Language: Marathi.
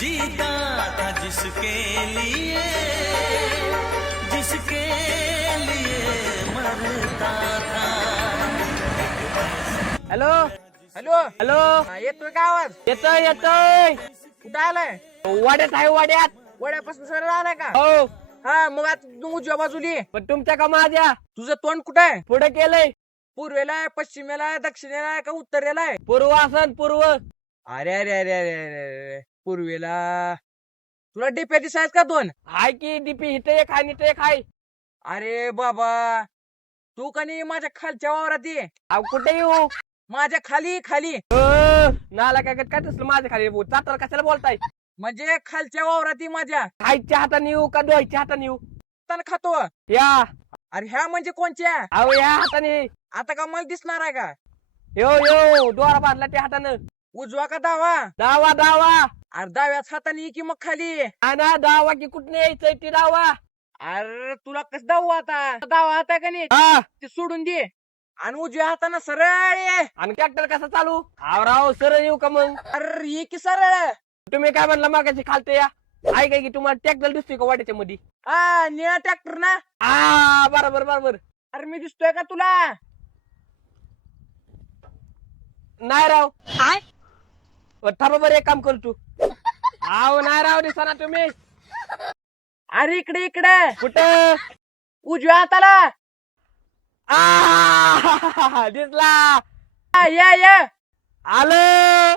जीता था जिसके लिए मरता था। हॅलो हॅलो हॅलो येतोय का आवाज? येतोय येतोय. कुठं आलाय? वाड्यात आहे वाड्यात. वड्यापासून सरळ आलाय का? हो हा मग आता तू उजव्या बाजूली ये. पण तुमच्या का माझ्या तुझं तोंड कुठं आहे? पुढे केलंय. पूर्वेला आहे, पश्चिमेला आहे, दक्षिणेला आहे का उत्तरेला आहे? पूर्व असन पूर्व. अरे अरे अरे अरे अरे पूर्वेला. तुला डिप्या दिसायत का दोन? हाय की डीपी इथे एक आहे इथे एक आहे. अरे बाबा तू कनी माझ्या खालच्या वावरात ये. अहो कुठे येऊ? माझ्या खाली खाली नाला काय काय तसलं माझ्या खाली चातर कशाला बोलताय? म्हणजे खालच्या वावरात ये माझ्या. खायच्या हाताने येऊ का डोळ्याच्या हाताने येऊ? तन खातो. या अरे ह्या म्हणजे कोणच्या? अहो या हाताने. आता का मला दिसणार आहे का? यो यो दोरा बांधला त्या हातानं. उजवा का डावा? दावा दावा. अरे डाव्याच हाताने ये की मग खाली. ना दावा की कुठने यायचंय ती दावा. अरे तुला कस दाऊ आता? डावा हात आहे का नाही हा ते सोडून दे आणि उजव्या हाताने सरळ ये. आणि ट्रॅक्टर कसा चालू? राव सरळ येऊ का मग? अरे ये की सरळ. तुम्ही काय म्हणला मागाची खालते या आहे काय की तुम्हाला ट्रॅक्टर दिसतोय का वाड्याच्या मध्ये? हा निळा ट्रॅक्टर ना? बरोबर बरोबर. अरे मी दिसतोय का तुला? नाही राव. थांबा बरं एक काम करू तू. नाही राव दिसा ना तुम्ही. अरे इकडे इकडे कुठं? उजव्या हाताला. दिसला. या या आलं.